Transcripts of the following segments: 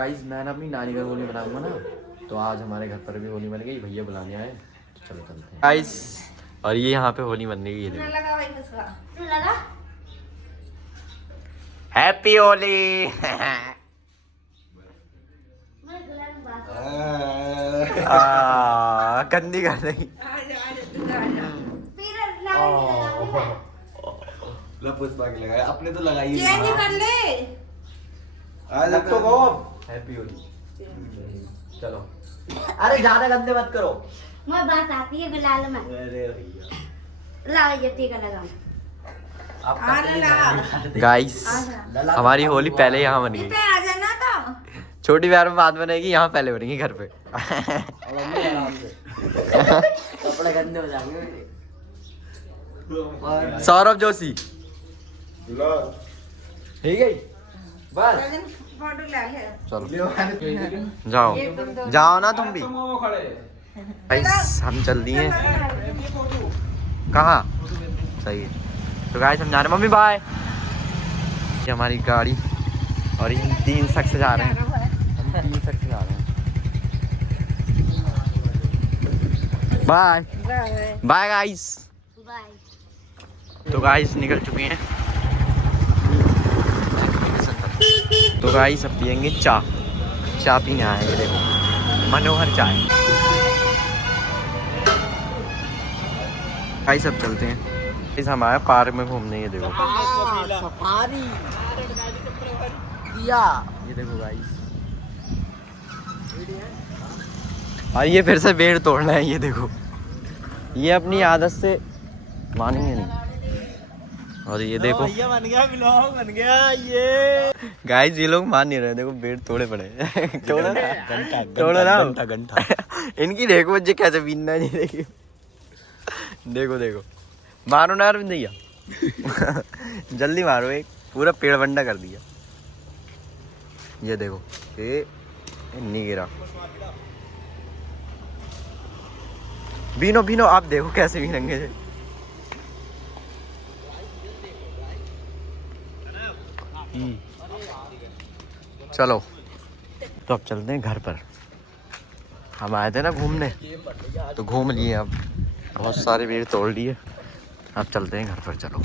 Guys मैं ना अपनी नानी घर होली बनाऊंगा ना, तो आज हमारे घर पर भी होली बन गई, भैया बुलाने आए, चलो चलते हैं गाइस। और ये यहाँ पे होली बन गई, ये देखो। हैप्पी होली। गंदी कर रही। पुष्पा के लगाया, अपने तो लगाई चेंज कर ले। हैप्पी होली। चलो अरे ज्यादा गंदे मत करो। मैं बात आती है गुलाल में। अरे भैया लाओ जट्टी का लगाओ। गाइस हमारी होली पहले यहाँ बन गई। आ जाना तो छोटी बिहार में बाद बनेगी, यहाँ पहले बनेगी घर पे। कपड़े गंदे हो जाएंगे। सौरभ जोशी ठीक है बस। फोटो ले ले। चलो जाओ जाओ ना तुम भी। गाइस हम चल दिए कहाँ, सही है। तो गाइस हम जा रहे हैं, मम्मी बाय। ये हमारी गाड़ी और इन 3 शख्स जा रहे हैं, हम 3 शख्स जा रहे हैं। Bye bye guys. बाय। तो गाइस निकल चुके हैं। तो गाइस अब पियेंगे चाय पीने आए हैं, देखो मनोहर चाय। गाइस अब चलते हैं। गाइस हम आए पार्क में घूमने, ये देखो सफारी ये देखो गाइस। और ये फिर से पेड़ तोड़ना है, ये देखो ये अपनी आदत से मानेंगे नहीं। और ये देखो बन गया, ब्लॉग बन गया ये। गाइस ये लोग मान नहीं रहे, देखो पेड़ तोड़े पड़े हैं। तोड़ो ना घंटा इनकी देखो मुझे कैसे बीनना है, देखिए देखो देखो मारो ना अरविंद भैया। जल्दी मारो, एक पूरा पेड़ बंडा कर दिया। ये देखो ये नहीं गिरा। बीनो बीनो आप देखो कैसे बीनेंगे। चलो तो अब चलते हैं घर पर। हम आए थे ना घूमने, तो घूम लिए, अब बहुत सारे पेड़ तोड़ लिए, अब चलते हैं घर पर। चलो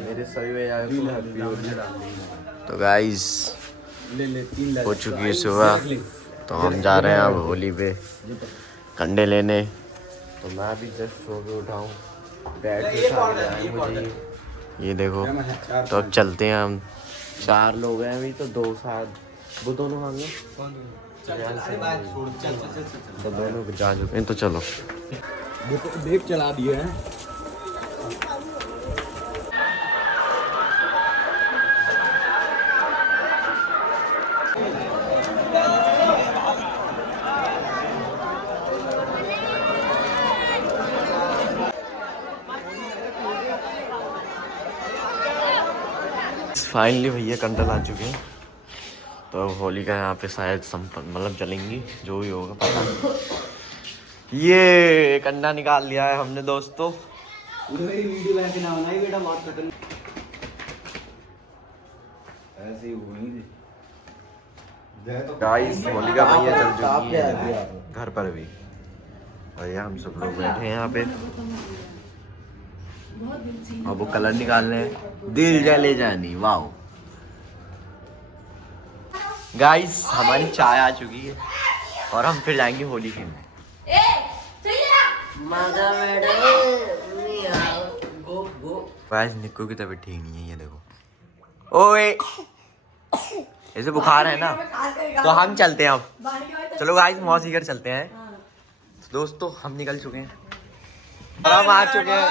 मेरे सभी तो गाइस हो चुकी है सुबह, तो हम जा रहे हैं अब होली पे कंडे लेने। तो मैं भी जस्ट सो के उठाऊँ, बैठ के सामने आए मुझे ये देखो। तो अब चलते हैं हम, 4 लोग हैं अभी, तो 2 साथ वो दोनों मांगे तो दोनों को जा चुके हैं। तो चलो देख चला दिए हैं। फाइनली भैया कंडल आ चुके हैं, तो अब होली का यहाँ पे शायद मतलब जलेंगी, जो भी होगा पता नहीं। ये कंडा निकाल लिया है हमने दोस्तों। वीडियो बना के ना बनाई बेटा, बहुत कटन ऐसे ही हुई। गाइस होली का भैया चल चुकी है घर पर भी, और ये हम सब लोग बैठे हैं यहाँ पे। अब वो कलर निकालने हैं, दिल जले जानी। वाह गाइस हमारी चाय आ चुकी है और हम फिर जाएंगे होली खेलने। गाइस निक्कू की तबीयत ठीक नहीं है, ये देखो। ओए ऐसे बुखार है ना, तो हम चलते हैं अब। चलो गाइस मौसी घर चलते हैं। दोस्तों हम निकल चुके हैं और हम आ चुके हैं।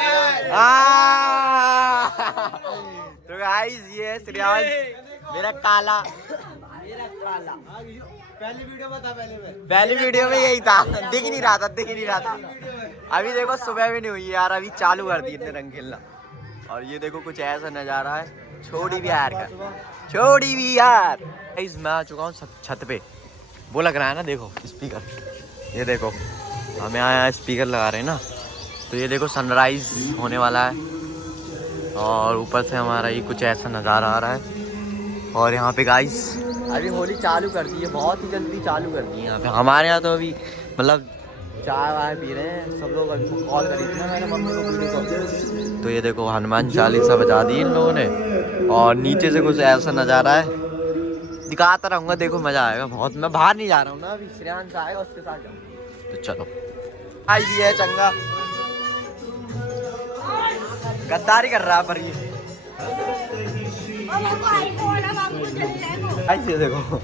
तो गाइस ये श्रेयांश मेरा काला। पहली वीडियो बता, पहली वीडियो में यही था, दिख नहीं रहा था। अभी देखो सुबह भी नहीं हुई यार, अभी चालू कर दी इतने रंग खेलना। और ये देखो कुछ ऐसा नजारा है छोड़ी बिहार का, छोड़ी बिहार। गाइस मैं आ चुका हूँ छत पे, वो लग रहा है ना, देखो स्पीकर, ये देखो हम यहाँ स्पीकर लगा रहे हैं ना। तो ये देखो सनराइज होने वाला है और ऊपर से हमारा ये कुछ ऐसा नज़ारा आ रहा है। और यहाँ पे गाइस अभी होली चालू कर दी है, बहुत ही जल्दी चालू कर दी है यहाँ पे। हमारे यहाँ तो अभी मतलब चाय वाय पी रहे हैं सब लोग। अभी कॉल करी थी ना मैंने मम्मी को वीडियो कॉल। तो ये देखो हनुमान चालीसा बजा दी इन लोगों ने और नीचे से कुछ ऐसा नज़ारा है, दिखाता रहूँगा, देखो मज़ा आएगा बहुत। मैं बाहर नहीं जा रहा हूँ ना अभी, श्रेयांश आएगा उसके साथ जाऊँगा। तो चलो आई भी है चंगा, गद्दारी कर रहा है पर ये। गाइस ये देखो,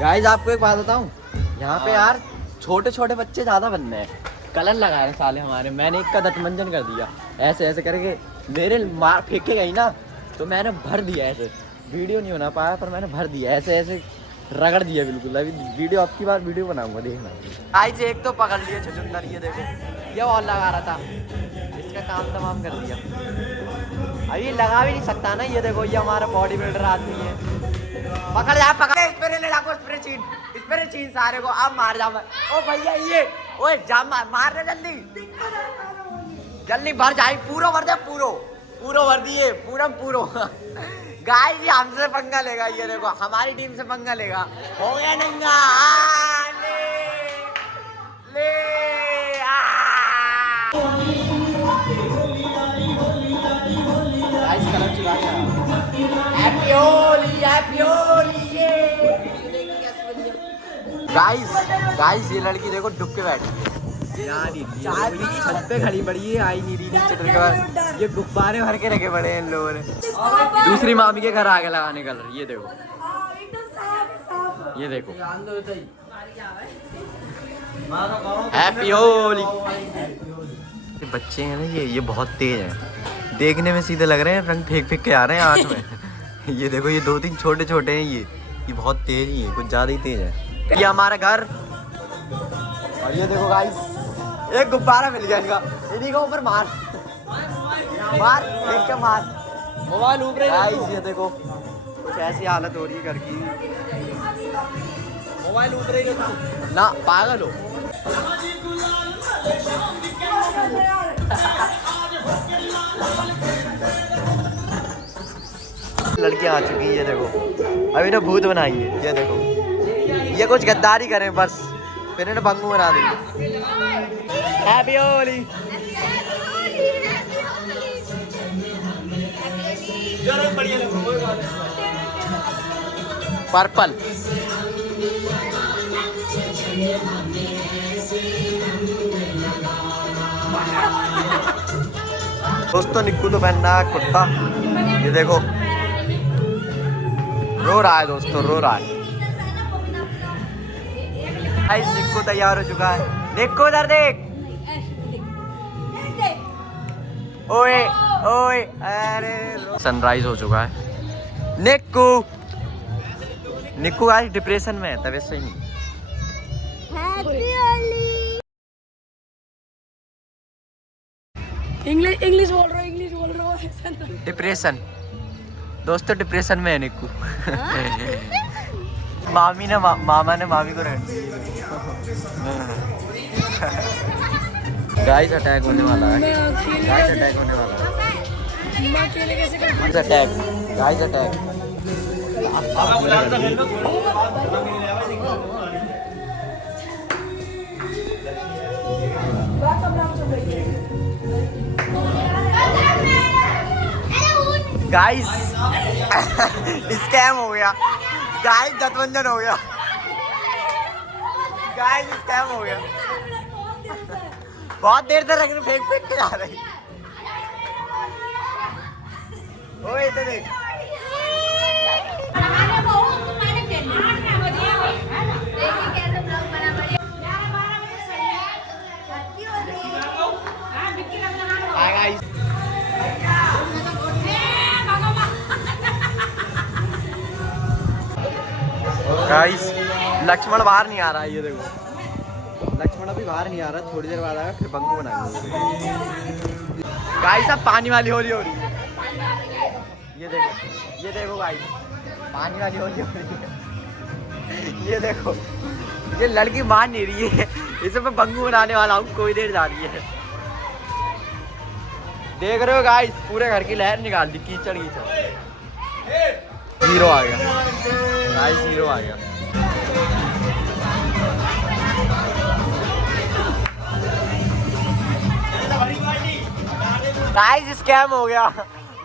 गाइस आपको एक बात बताऊं, यहाँ पे यार छोटे छोटे बच्चे ज़्यादा बन रहे हैं, कलर लगा रहे साले हमारे। मैंने एक का दंतमंजन कर दिया ऐसे ऐसे करके, मेरे मार फेंके गई ना तो मैंने भर दिया ऐसे। वीडियो नहीं बना पाया पर मैंने भर दिया ऐसे ऐसे, रगड़ दिया बिल्कुल। अभी वीडियो अब की बार वीडियो बनाऊंगा, देखना। गाइस एक तो पकड़ लिया छछुंदर, ये देखो ये और लगा रहा था, इसका काम तमाम कर दिया। अभी लगा भी नहीं सकता ना, ये देखो ये हमारा बॉडी बिल्डर आदमी है। पकड़ जा पकड़, स्प्रे ले डाको, स्प्रे छीन सारे को। अब मार जा ओ भैया, ये ओए जा मार रहे, जल्दी जल्दी भर जाए, पूरा भर दे, पूरा भर दिए, पूरा गाइस ये हमसे पंगा लेगा, ये देखो हमारी टीम से पंगा लेगा। हो गया नंगा, ले गाइस कलर चुरा दिया। हैप्पी होली गाइस ये लड़की देखो डुब के बैठी है यार, चाय पी छत पे खड़ी पड़ी है, आई नहीं रही नीचे के बाद। ये गुब्बारे भर के रखे पड़े हैं इन लोगों ने, दूसरी मामी के घर आगे लगाने कलर। ये देखो ये देखो, हैप्पी होली। ये बच्चे हैं ना, ये बहुत तेज हैं, देखने में सीधे लग रहे हैं, रंग फेंक के आ रहे हैं आँख में। ये देखो ये 2-3 छोटे छोटे हैं, ये बहुत तेज ही है, कुछ ज़्यादा ही तेज है। ये हमारा घर, और ये देखो गाइस एक गुब्बारा मिल गया इनका, इन्हीं के ऊपर मार देख के मार, मोबाइल ऊपर गाइस। ये देखो कुछ ऐसी हालत हो रही है घर की, मोबाइल ऊपर ही ना, पागल हो। लड़कियां आ चुकी हैं, ये देखो अभी ना भूत बनाएंगे। ये देखो ये कुछ गद्दारी करें बस, फिर इन्हें भंगू बना देंगे। हैप्पी होली। पर्पल दोस्तों, निक्कू तो पहनना है कुर्ता, ये देखो रो रहा है दोस्तों, रो रहा है। गाइस निक्कू तैयार हो चुका है, निक्कू इधर देख, ओए ओए, अरे सनराइज हो चुका है। निक्कू आज डिप्रेशन में है, तबीयत सही नहीं। इंग्लिश बोल रहा हूँ। डिप्रेशन दोस्तों, डिप्रेशन में है निक्कू। मामा ने मामी को रख गाइस अटैक होने वाला है, गाइस अटैक होने वाला है, गाइस अटैक। गाइस स्कैम हो गया, गाइस दत्तमंजन हो गया, गाइस स्कैम हो गया। बहुत देर तक रखने फेंक के जा रही। ओए इधर देख, गाइस लक्ष्मण बाहर नहीं आ रहा है, ये देखो लक्ष्मण अभी बाहर नहीं आ रहा, थोड़ी देर बाद आएगा, फिर बंकू बनाएंगे। गाइस अब पानी वाली होली हो रही है, ये देखो गाइस पानी वाली होली हो रही है। ये देखो ये लड़की मान नहीं रही है, इसे मैं बंकू बनाने वाला हूँ, कोई देर जा रही है। देख रहे हो गाइस पूरे घर की लहर निकाल दी, कीचड़ हीरो आ गया। गाइस हीरो आ गया। गाइस स्कैम हो गया,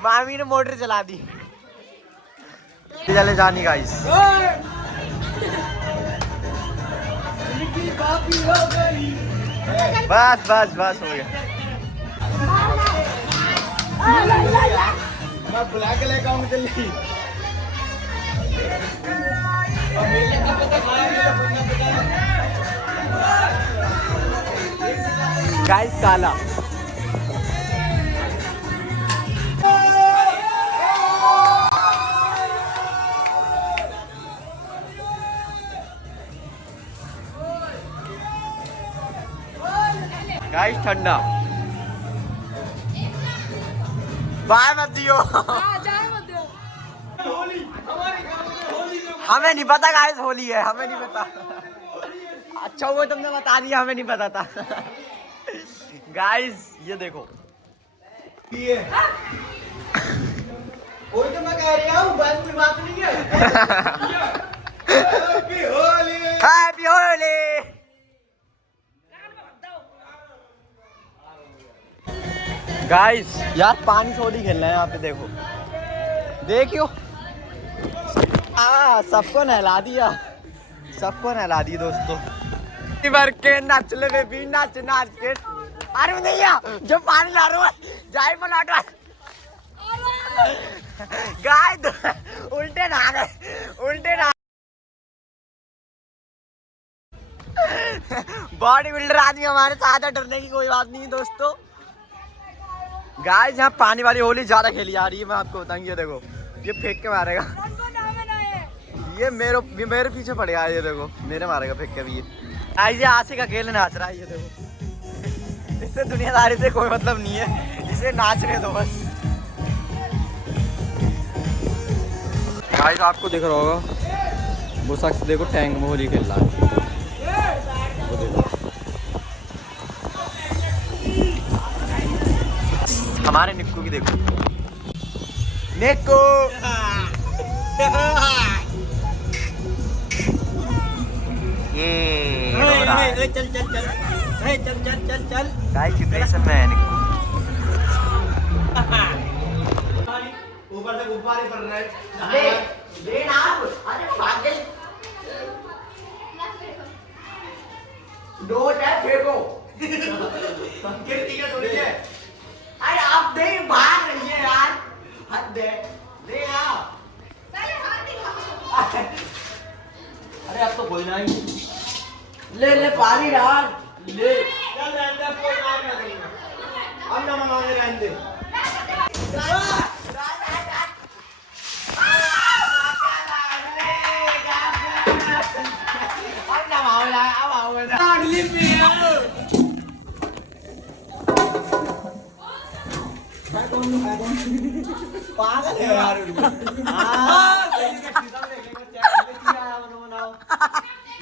मामी ने मोटर चला दी। चले जानी गाइस। बस बस बस हो गया। मैं बुला के लेकर आऊंगा जल्दी। गाइस काला गाइस ठंडा बाय मत दियो। हमें नहीं पता गाइस होली है, हमें नहीं पता। अच्छा वो तुमने बता दिया, हमें नहीं पता था। गाइस ये देखो वही तो मैं कह रहा हूँ, बात नहीं है। Happy Holi. Happy Holi. Guys यार पानी से होली खेलना है यहाँ पे, देखो देखियो। सबको नहला दिया, सबको नहला दिया दोस्तों। भर के नाच ले बेबी, नाच नाच के। अरे भैया जो पानी ला रहा है जाए पलाटा। गाय उल्टे ना गए, उल्टे ना। बॉडी बिल्डर आदमी हमारे साथ है, डरने की कोई बात नहीं है दोस्तों। गाइस यहाँ पानी वाली होली ज्यादा खेली जा रही है, मैं आपको बताऊंगी। ये देखो ये फेंक के मारेगा, ये मेरे पीछे पड़ेगा। ये देखो मेरे मारेगा फेंक के भी। ये गाइस ये आशिक अकेले नाच रहा है, ये देखो। इससे दुनियादारी से कोई मतलब नहीं है, इसे नाचने दो बस। गाइस आपको दिख रहा होगा वो शख्स, देखो टैंक में होली खेल रहा है। वो देखो हमारे निक्कू की, देखो निक्कू। ये चल चल चल चल चल चल चल। गाइस डिप्रेशन में है निक्कू। ऊपर से गुब्बारे पड़ रहे हैं। ले ना, अरे भाग गई। नोट है फेंको। गिरती है थोड़ी है। अरे आप नहीं भाग रही है यार, हद दे ले ना। अरे अब तो कोई नहीं। ले ले पानी डाल ले। चल रहने दे, कोई ना करेगा। अब ना मंगाने रहने दे। पागल है यार।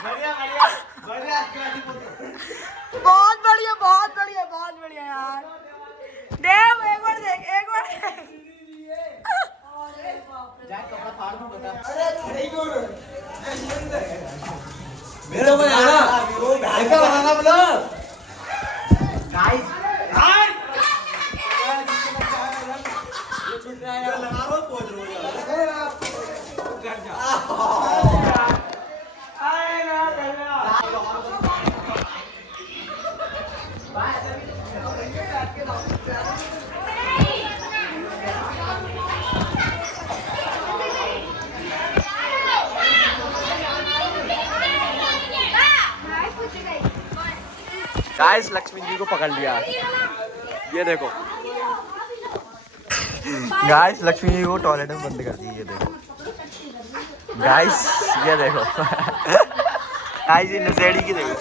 बढ़िया बढ़िया बढ़िया। बहुत बढ़िया, बहुत बढ़िया, बहुत बढ़िया यार। देव एक बार देख, एक बार देख। कपड़ा फाड़ दूं बता। अरे खड़ी क्यों है? मेरे को यार वो घर का बनाना बोलो। गाइस लगा रो पोज रो यार। कर जा। आएगा गाइस लक्ष्मी जी को पकड़ लिया, ये देखो। गाइस लक्ष्मी जी को टॉयलेट में बंद कर दी, ये देखो गाइस, ये देखो। गाइस ये नशेड़ी की देखो,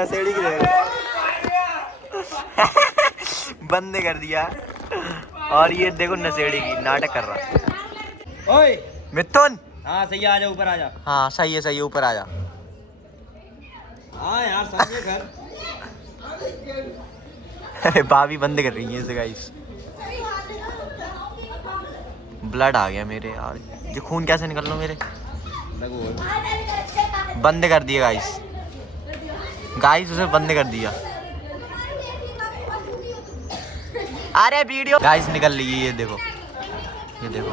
नशेड़ी की देखो। बंद कर दिया। और ये देखो नशेड़ी की नाटक कर रहा। ओए मिथुन। हाँ सही है, आ जा ऊपर आ जा। हाँ सही है, सही है, ऊपर आ जा। हाँ यार समझे घर। भाभी बंद कर रही है इसे गाइस। ब्लड आ गया मेरे यार, ये खून कैसे निकल लो मेरे। बंद कर दिया गाइस, गाइस उसे बंद कर दिया। अरे वीडियो गाइस निकल ली है, ये देखो, ये देखो।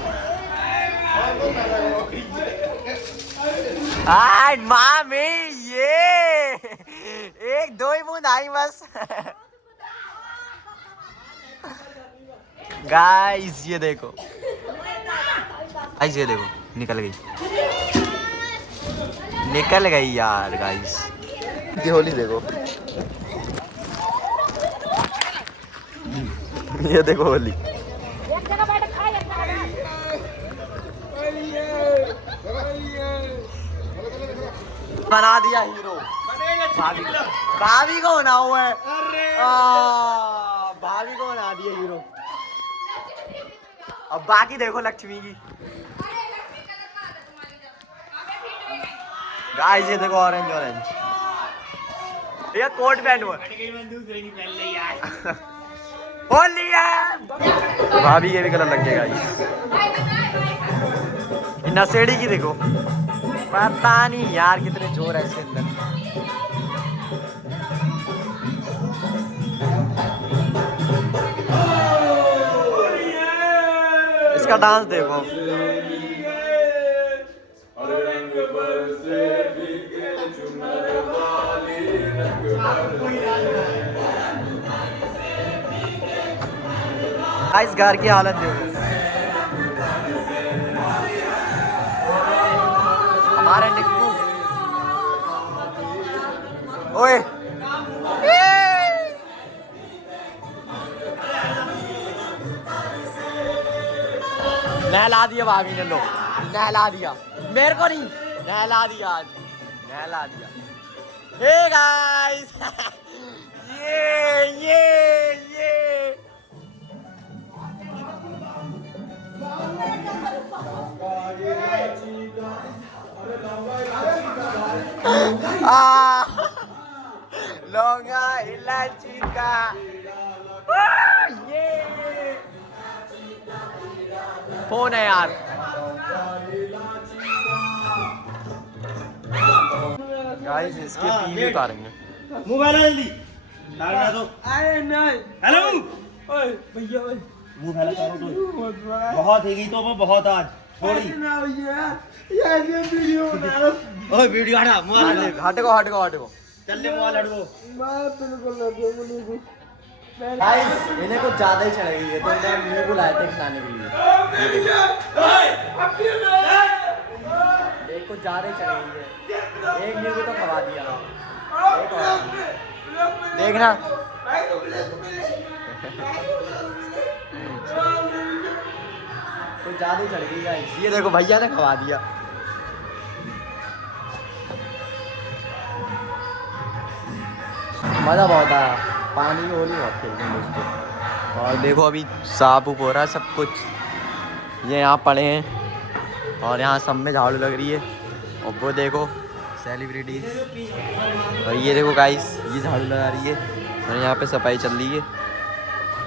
आज मामी ये एक दो ही बूंद आई बस। गाइस ये देखो, गाइस ये देखो निकल गई, निकल गई यार गाइस। होली देखो, ये देखो होली। बना दिया हीरो। भाभी को बना हुआ है, भाभी को बना दिया हीरो। अब बाकी देखो लक्ष्मी की। गाइस ये देखो ऑरेंज ऑरेंज, ये कोट पहन हुआ होली है। भाभी ये भी कलर लग गया गाइस। नशेड़ी की देखो, पता नहीं यार कितने जोर है इसके अंदर। इसका डांस देखो, इस घर की हालत देखो। हमारे निक्कू, ओए नहला दिया भाभी ने, लो नहला दिया, मेरे को नहीं नहला दिया, आज नहला दिया। हे गाइस ये लौंगा इलायची का ये फोन है यार। गाइस इसके टीवी उतारेंगे। मोबाइल जल्दी डालना दो। अरे नहीं, हेलो ओए भैया, ओए मुंह फैला करो, बहुत है गई तो बहुत आज थोड़ी ना भैया, यार ये वीडियो बना रहा। ओए वीडियो हटा, मोबाइल हटको। चल ले मोबाइल हटो। मैं बिल्कुल ना दूंगी। गाइस इन्हें कुछ ज्यादा ही चढ़ गई है, तो मैं मुंह बुलाए थे खिलाने के लिए। एक कुछ ज्यादा ही चढ़ गई है, एक नींबू तो खवा दिया, एक और देखना। कुछ ज्यादा ही चढ़ गई गाइस, ये देखो भैया ने खवा दिया। मजा बहुत आया, पानी में होली बहुत खेलते हैं दोस्तों। और देखो अभी साफ उप हो रहा है सब कुछ, ये यहाँ पड़े हैं और यहाँ सब में झाड़ू लग रही है। और वो देखो सेलिब्रिटीज, और ये देखो गाइस ये झाड़ू लगा रही है, और यहाँ पे सफाई चल रही है,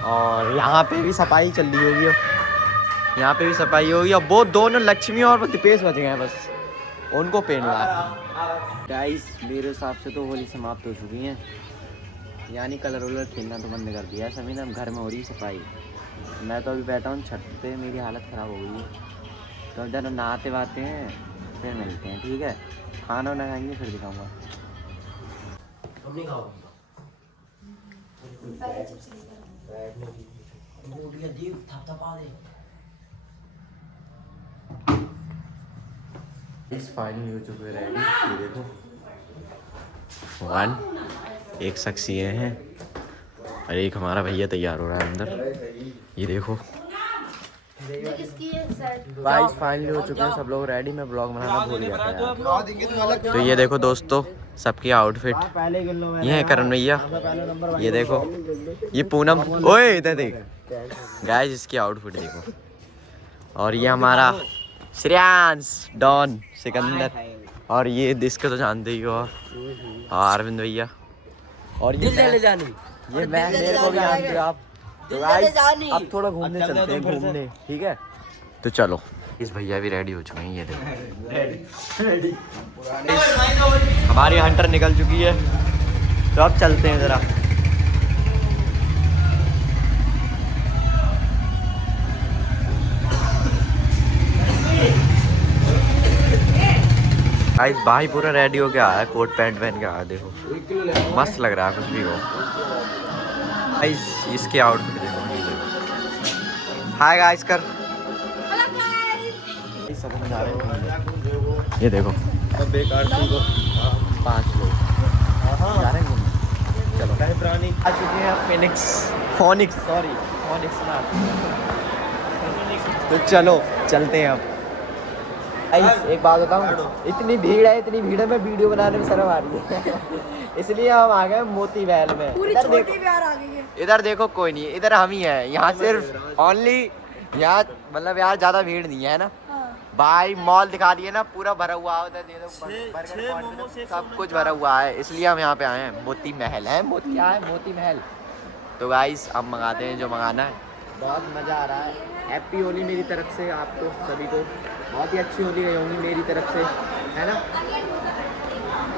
और यहाँ पे भी सफाई चल रही होगी, यहाँ पे भी सफाई होगी। और वो दोनों लक्ष्मी और दीपेश बच गए हैं, बस उनको पेन हुआ है। गाइस मेरे हिसाब से तो होली समाप्त हो चुकी है, यानी कलर वलर खेलना तो बंद कर दिया है सभी ने। घर में हो रही सफाई, मैं तो अभी बैठा हूँ छत पे, मेरी हालत ख़राब हो गई है। तो जब नहाते वाते हैं फिर मिलते हैं, ठीक है? खाना वाना खाएंगे फिर दिखाऊंगा। इस फाइनल हो चुके रेडी, ये देखो 1 एक शख्स ये हैं और एक हमारा भैया तैयार हो रहा है अंदर, ये देखो। गाइस फाइनली हो चुके हैं सब लोग रेडी, मैं ब्लॉग बनाना भूल गया था। तो ये देखो दोस्तों सबकी आउटफिट, ये है करण भैया, ये देखो ये पूनम, ओए इधर देख गाइस इसकी आउटफिट देखो। और ये हमारा श्रेयांश डॉन सिकंदर, और ये इसको तो जानते ही हो अरविंद भैया, और ये मैं मेरे को भी जानते हो आप। तो गाइस अब थोड़ा घूमने चलते हैं, घूमने, ठीक है? तो चलो इस भैया भी रेडी हो चुके हैं, ये देखो रेडी। हमारी हंटर निकल चुकी है, तो अब चलते हैं ज़रा। गाइस भाई पूरा रेडी हो गया है, कोट पैंट पहन के आया, देखो मस्त लग रहा है कुछ भी हो। गाइस इसके आउटफिट देखो, हाय गाइस कर सब जा रहे हैं, ये देखो सब बेकार को 5 लोग जा रहे हैं घूमने। चलो कहीं प्राणी आ चुके हैं फोनिक्स ना, तो चलो चलते हैं अब। एक बात बताऊं, इतनी भीड़ है में वीडियो बनाने में शर्म आ रही है इसलिए हम आ गए मोती महल में। पूरी छोटी बिहार आ गई है। इधर देखो कोई नहीं, इधर हम ही हैं, यहाँ सिर्फ ओनली यहाँ, मतलब यार ज्यादा भीड़ नहीं है ना भाई। मॉल दिखा दिए ना, पूरा भरा हुआ है, सब कुछ भरा हुआ है, इसलिए हम यहाँ पे आए हैं। मोती महल है, मोती महल। तो गाइस अब मंगाते हैं जो मंगाना है। बहुत मज़ा आ रहा है। हैप्पी होली मेरी तरफ से आपको सभी को, बहुत ही अच्छी होली गई होंगी मेरी तरफ से, है ना।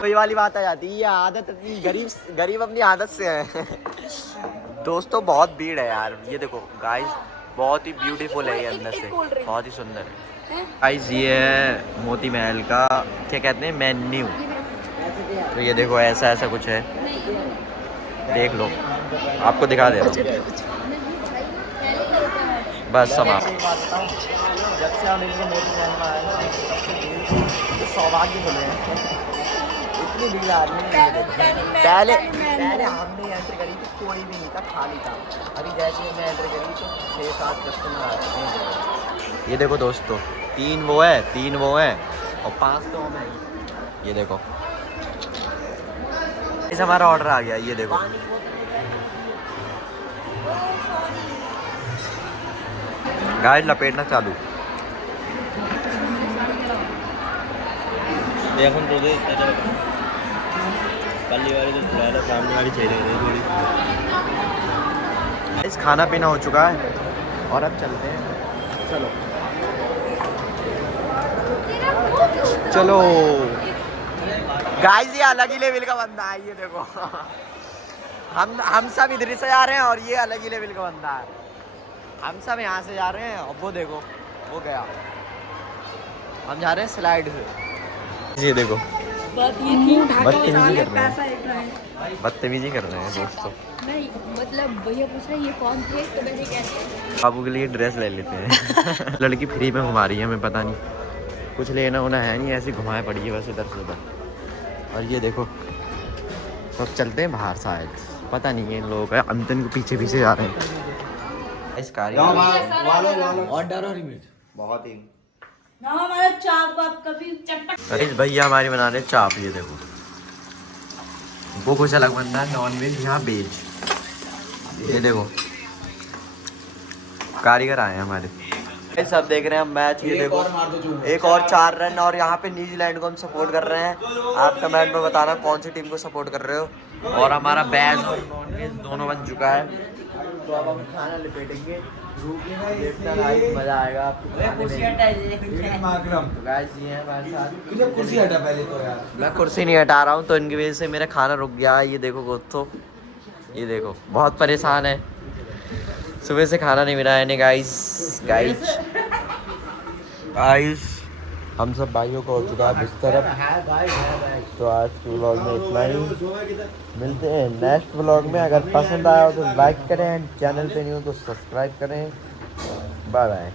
वही वाली बात आ जाती है, ये आदत अपनी गरीब अपनी आदत से है दोस्तों बहुत भीड़ है यार, ये देखो गाइस बहुत ही ब्यूटीफुल है ये अंदर से, बहुत ही सुंदर है गाइस। ये है मोती महल का क्या कहते हैं मेन्यू, तो ये देखो ऐसा कुछ है, देख लो, आपको दिखा दे रहा हूँ बस समाप्त। जब से हम इनके मोती महल में आए ना, तो सौभाग्य मिले हैं, इतनी भीड़ आदमी पहले हमने एंट्री करी थी, कोई भी नहीं था, खाली था। अभी जैसे हमने एंट्री करी तो 6-7 कस्टमर आ रहे हैं। ये देखो दोस्तों, 3 वो है और 5 तो हम हैं। ये देखो इस हमारा ऑर्डर आ गया, ये देखो गाइस लपेटना चालू। देखो तो दे पल्ली वाली तो थोड़ा है, सामने वाली चाहिए थोड़ी। इस खाना पीना हो चुका है और अब चलते हैं, चलो गाइस। ये अलग ही लेवल का बंदा है, ये देखो हम सब इधर से जा रहे हैं और ये अलग ही लेवल का बंदा है। हम सब यहाँ से जा रहे हैं और वो देखो वो गया, हम जा रहे हैं स्लाइड से। ये देखो बदतमीजी कर रहे हैं दोस्तों। नहीं मतलब भैया पूछ रहे ये कौन थे, तो मैंने कैसे बाबू के लिए ड्रेस ले लेते हैं लड़की फ्री में घुमा रही है, हमें पता नहीं कुछ लेना होना है नहीं, ऐसी घुमाए पड़ी है बस इधर से उधर। और ये देखो तो चलते हैं बाहर, शायद पता नहीं है इन लोगों का, अंतन को पीछे जा रहे हैं। इस कार्य ऑर्डर और इमेज बहुत ही ना हमारा चाप वाप कभी चटपट। अरे भैया हमारे बना रहे चाप, ये देखो वो कुछ अलग बनता है, नॉन वेज यहाँ वेज। ये देखो कारीगर आए हैं हमारे, ये सब देख रहे हैं हम मैच। ये देखो एक और 4 रन, और यहाँ पे न्यूजीलैंड को हम सपोर्ट कर रहे हैं। आप कमेंट में बताना कौन सी टीम को सपोर्ट कर रहे हो। और हमारा वेज और नॉन वेज दोनों बन चुका है, तो अब हम खाना लपेटेंगे, मजा आएगा आपको खाने में। तो गाइस ये है हमारे साथ, कुर्सी हटा पहले तो यार, मैं कुर्सी नहीं हटा रहा हूँ, तो इनकी वजह से मेरा खाना रुक गया। ये देखो गोथो, ये देखो बहुत परेशान है, सुबह से खाना नहीं मिला है गाइस हम सब भाइयों को हो चुका है बिस्तर। तो आज के व्लॉग में इतना ही, मिलते हैं नेक्स्ट व्लॉग में। अगर पसंद आया हो तो लाइक करें, चैनल पे नहीं हो तो सब्सक्राइब करें। Bye bye.